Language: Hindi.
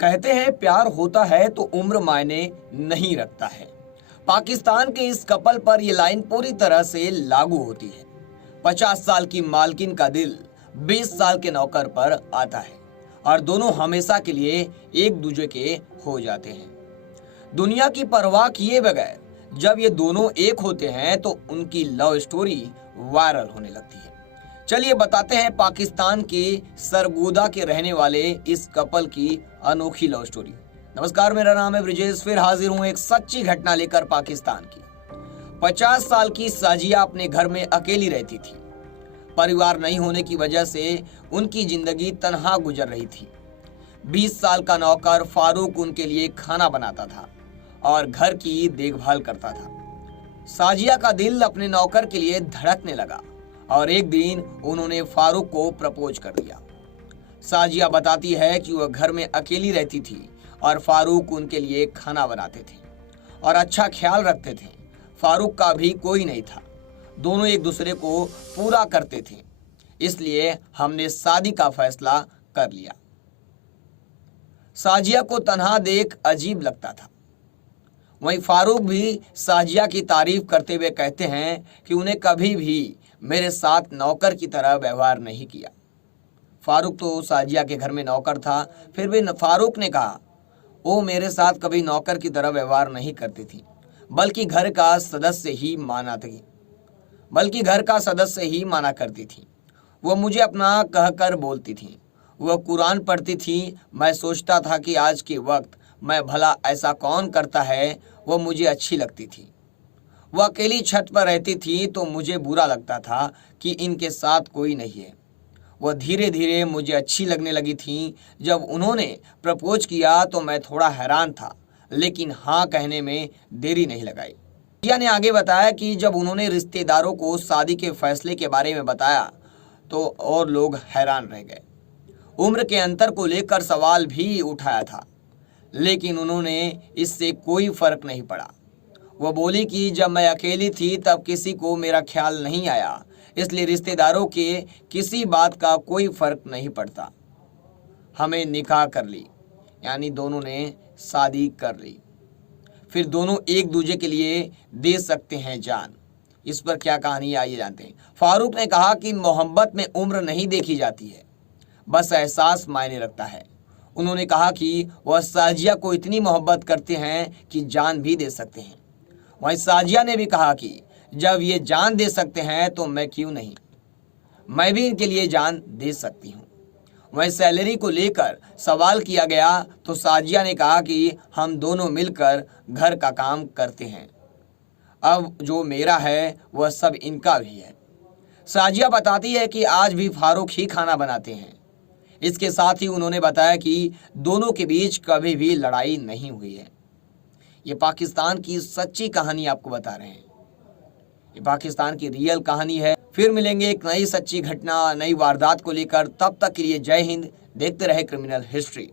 कहते हैं प्यार होता है तो उम्र मायने नहीं रखता है। पाकिस्तान के इस कपल पर यह लाइन पूरी तरह से लागू होती है। 50 साल की मालकिन का दिल 20 साल के नौकर पर आता है और दोनों हमेशा के लिए एक दूसरे के हो जाते हैं। दुनिया की परवाह किए बगैर जब ये दोनों एक होते हैं तो उनकी लव स्टोरी वायरल होने लगती है। चलिए बताते हैं पाकिस्तान के सरगोदा के रहने वाले इस कपल की अनोखी लव स्टोरी। नमस्कार, मेरा नाम है ब्रिजेश, फिर हाजिर हूं एक सच्ची घटना लेकर पाकिस्तान की। 50 साल की साजिया अपने घर में अकेली रहती थी। परिवार नहीं होने की वजह से उनकी जिंदगी तन्हा गुजर रही थी। 20 साल का नौकर फारूक उनके लिए खाना बनाता था और घर की देखभाल करता था। साजिया का दिल अपने नौकर के लिए धड़कने लगा और एक दिन उन्होंने फारूक को प्रपोज कर दिया। साजिया बताती है कि वह घर में अकेली रहती थी और फारूक उनके लिए खाना बनाते थे और अच्छा ख्याल रखते थे। फारूक का भी कोई नहीं था, दोनों एक दूसरे को पूरा करते थे, इसलिए हमने शादी का फैसला कर लिया। साजिया को तन्हा देख अजीब लगता था। वहीं फारूक भी साजिया की तारीफ करते हुए कहते हैं कि उन्हें कभी भी मेरे साथ नौकर की तरह व्यवहार नहीं किया। फारूक तो साजिया के घर में नौकर था, फिर भी फारूक ने कहा वो मेरे साथ कभी नौकर की तरह व्यवहार नहीं करती थी, बल्कि घर का सदस्य ही माना करती थी। वह मुझे अपना कहकर बोलती थी, वह कुरान पढ़ती थी। मैं सोचता था कि आज के वक्त मैं भला ऐसा कौन करता है, वह मुझे अच्छी लगती थी। वह अकेली छत पर रहती थी तो मुझे बुरा लगता था कि इनके साथ कोई नहीं है। वह धीरे धीरे मुझे अच्छी लगने लगी थी। जब उन्होंने प्रपोज किया तो मैं थोड़ा हैरान था, लेकिन हाँ कहने में देरी नहीं लगाई। जिया ने आगे बताया कि जब उन्होंने रिश्तेदारों को शादी के फैसले के बारे में बताया तो और लोग हैरान रह गए। उम्र के अंतर को लेकर सवाल भी उठाया था, लेकिन उन्होंने इससे कोई फर्क नहीं पड़ा। वह बोली कि जब मैं अकेली थी तब किसी को मेरा ख्याल नहीं आया, इसलिए रिश्तेदारों के किसी बात का कोई फर्क नहीं पड़ता। हमें निकाह कर ली, यानी दोनों ने शादी कर ली। फिर दोनों एक दूसरे के लिए दे सकते हैं जान। इस पर क्या कहानी आइए जानते हैं। फारूक ने कहा कि मोहब्बत में उम्र नहीं देखी जाती है, बस एहसास मायने रखता है। उन्होंने कहा कि वह साजिया को इतनी मोहब्बत करते हैं कि जान भी दे सकते हैं। वहीं साजिया ने भी कहा कि जब ये जान दे सकते हैं तो मैं क्यों नहीं, मैं भी इनके लिए जान दे सकती हूँ। वहीं सैलरी को लेकर सवाल किया गया तो साजिया ने कहा कि हम दोनों मिलकर घर का काम करते हैं, अब जो मेरा है वह सब इनका भी है। साजिया बताती है कि आज भी फारूक ही खाना बनाते हैं। इसके साथ ही उन्होंने बताया कि दोनों के बीच कभी भी लड़ाई नहीं हुई है। ये पाकिस्तान की सच्ची कहानी आपको बता रहे हैं, ये पाकिस्तान की रियल कहानी है। फिर मिलेंगे एक नई सच्ची घटना, नई वारदात को लेकर। तब तक के लिए जय हिंद। देखते रहे क्रिमिनल हिस्ट्री।